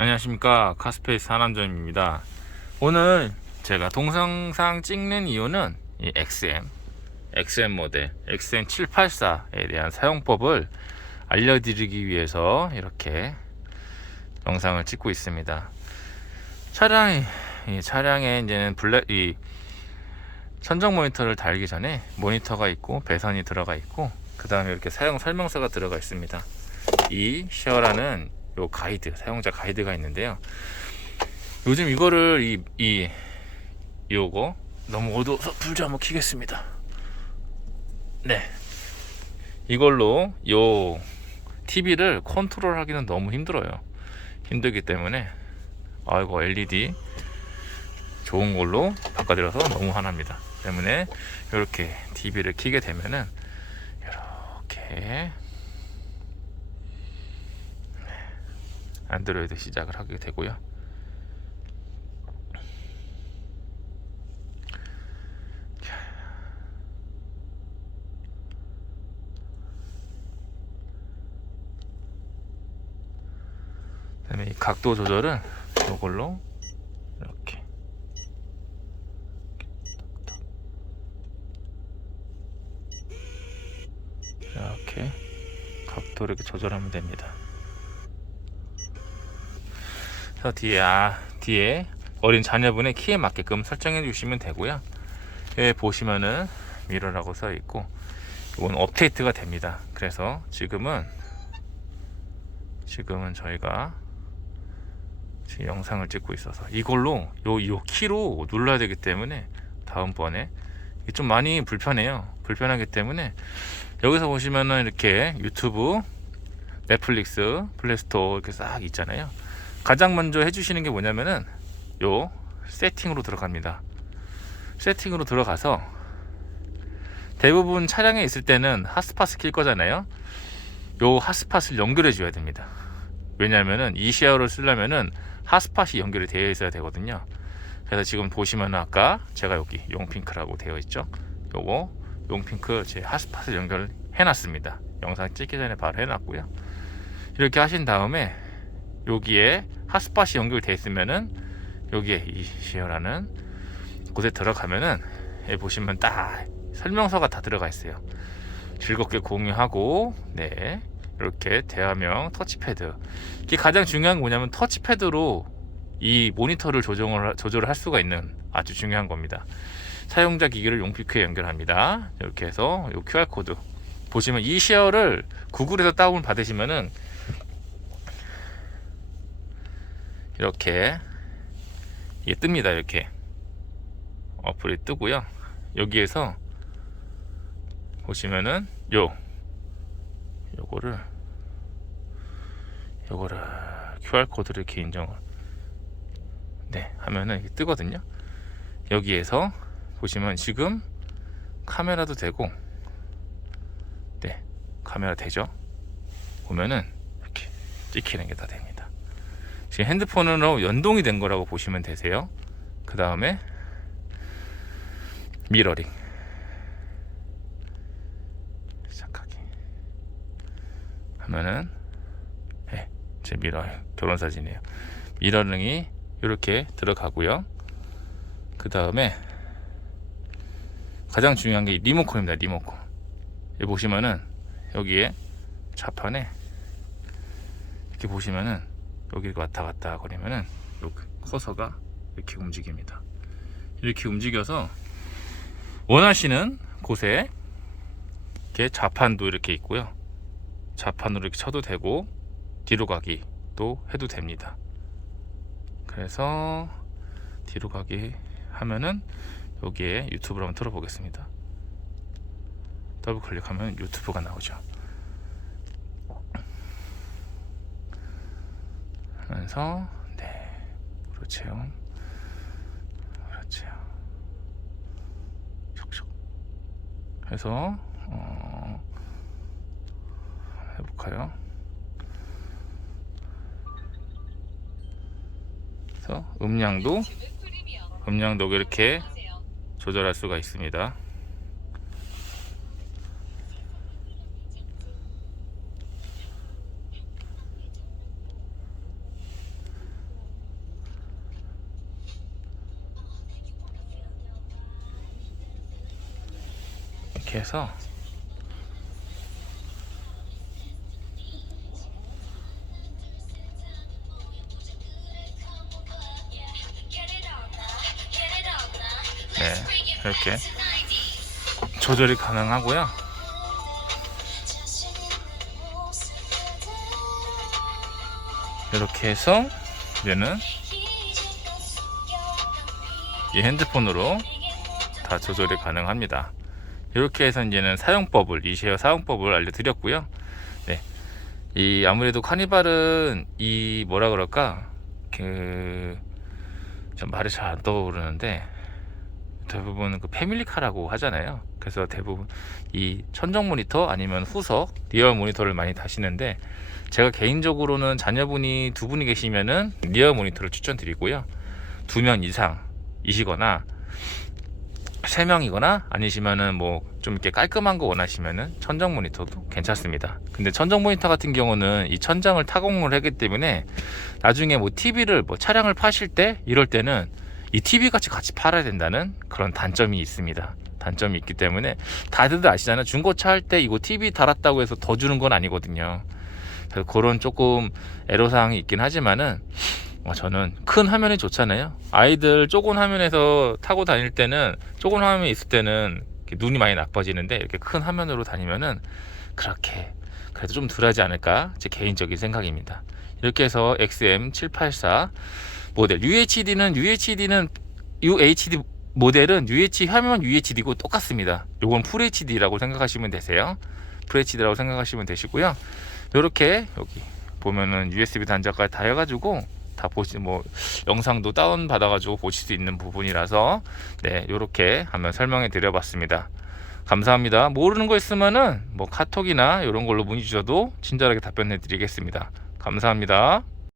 안녕하십니까. 카스페이스 한남점입니다. 오늘 제가 동영상 찍는 이유는 이 XM XM 모델 XM784에 대한 사용법을 알려드리기 위해서 이렇게 영상을 찍고 있습니다. 차량이 이 차량에 이제는 블랙 이 천정 모니터를 달기 전에 모니터가 있고 배선이 들어가 있고 그 다음에 이렇게 사용 설명서가 들어가 있습니다. 이 쉐어라는 요 가이드 사용자 가이드가 있는데요. 요즘 이거를 이, 이 요거 너무 어두워서 불 좀 한번 켜겠습니다. 네. 이걸로 요 TV를 컨트롤 하기는 너무 힘들어요. 힘들기 때문에. 아이고 LED 좋은 걸로 바꿔드려서 너무 화납니다. 때문에 이렇게 TV를 켜게 되면은 이렇게 안드로이드 시작을 하게 되고요. 그다음에 이 각도 조절은 이걸로 이렇게 이렇게 각도 이렇게 조절하면 됩니다. 저 뒤에 아 뒤에 어린 자녀분의 키에 맞게끔 설정해 주시면 되고요. 여기 보시면은 미러라고 써 있고 이건 업데이트가 됩니다. 그래서 지금은 지금은 저희가 지금 영상을 찍고 있어서 이걸로 요, 요 키로 눌러야 되기 때문에 다음번에 좀 많이 불편해요. 불편하기 때문에 여기서 보시면은 이렇게 유튜브, 넷플릭스, 플레이스토어 이렇게 싹 있잖아요. 가장 먼저 해주시는 게 뭐냐면은 요 세팅으로 들어갑니다. 세팅으로 들어가서 대부분 차량에 있을 때는 핫스팟을 킬 거잖아요. 요 핫스팟을 연결해 줘야 됩니다. 왜냐면은 이 쉐어를 쓰려면은 핫스팟이 연결이 되어 있어야 되거든요. 그래서 지금 보시면 아까 제가 여기 용핑크라고 되어 있죠. 요거 용핑크 제 핫스팟을 연결해 놨습니다. 영상 찍기 전에 바로 해 놨고요. 이렇게 하신 다음에 여기에 핫스팟이 연결되어 있으면은 여기에 이 시어라는 곳에 들어가면은 여기 보시면 딱 설명서가 다 들어가 있어요. 즐겁게 공유하고 네 이렇게 대화명 터치패드 이게 가장 중요한 게 뭐냐면 터치패드로 이 모니터를 조정을 조절을 할 수가 있는 아주 중요한 겁니다. 사용자 기기를 용피크에 연결합니다. 이렇게 해서 이 QR 코드 보시면 이 쉐어를 구글에서 다운을 받으시면은 이렇게 이게 뜹니다 이렇게. 어플이 뜨고요. 여기에서 보시면은 요 요거를 요거를 QR 코드를 이렇게 인정을 네 하면은 이게 뜨거든요. 여기에서 보시면 지금 카메라도 되고 네 카메라 되죠? 보면은 이렇게 찍히는 게 다 됩니다 지금 핸드폰으로 연동이 된 거라고 보시면 되세요. 그 다음에 미러링 시작하기 하면은 네, 제 미러 결혼 사진이에요. 미러링이 이렇게 들어가고요. 그 다음에 가장 중요한 게 리모컨입니다. 리모컨. 여기 보시면은 여기에 좌판에 이렇게 보시면은 여기 왔다 갔다 거리면은 요 커서가 이렇게 움직입니다. 이렇게 움직여서 원하시는 곳에 이렇게 좌판도 이렇게 있고요. 좌판으로 이렇게 쳐도 되고 뒤로 가기도 해도 됩니다. 그래서 뒤로 가기 하면은 여기에 유튜브를 한번 틀어보겠습니다. 더블 클릭하면 유튜브가 나오죠. 하면서 네 무료 체험 촉촉 해서 어, 해볼까요? 그래서 음량도 음량도 이렇게 조절할 수가 있습니다. 이렇게 해서 네 이렇게 조절이 가능하고요 이렇게 해서 이제는 이 핸드폰으로 다 조절이 가능합니다. 이렇게 해서 이제는 사용법을 이 쉐어 사용법을 알려드렸고요. 네, 이 아무래도 카니발은 이 뭐라 그럴까 그좀 말이 잘 안 떠오르는데 대부분 그 패밀리카라고 하잖아요. 그래서 대부분 이 천정 모니터 아니면 후석 리얼 모니터를 많이 다시는데 제가 개인적으로는 자녀분이 두 분이 계시면은 리얼 모니터를 추천드리고요. 두 명 이상이시거나 세 명이거나 아니시면은 뭐 좀 이렇게 깔끔한 거 원하시면은 천정 모니터도 괜찮습니다. 근데 천정 모니터 같은 경우는 이 천장을 타공을 하기 때문에 나중에 뭐 TV를 뭐 차량을 파실 때 이럴 때는 이 TV 같이 같이 팔아야 된다는 그런 단점이 있습니다. 단점이 있기 때문에 다들 아시잖아요. 중고차 할 때 이거 TV 달았다고 해서 더 주는 건 아니거든요. 그래서 그런 조금 애로사항이 있긴 하지만은 어, 저는 큰 화면이 좋잖아요. 아이들 조금 화면에서 타고 다닐 때는 조금 화면이 있을 때는 눈이 많이 나빠지는데 이렇게 큰 화면으로 다니면은 그렇게 그래도 좀 덜하지 않을까 제 개인적인 생각입니다. 이렇게 해서 XM784 모델 UHD는 UHD는 UHD 모델은 UH 화면 UHD고 똑같습니다. 요건 풀 HD라고 생각하시면 되세요. 풀 HD라고 생각하시면 되시고요. 이렇게 여기 보면은 USB 단자까지 다 해가지고 다 보시 뭐 영상도 다운 받아가지고 보실 수 있는 부분이라서 네 이렇게 한번 설명해 드려봤습니다. 감사합니다. 모르는 거 있으면은 뭐 카톡이나 이런 걸로 문의 주셔도 친절하게 답변해 드리겠습니다. 감사합니다.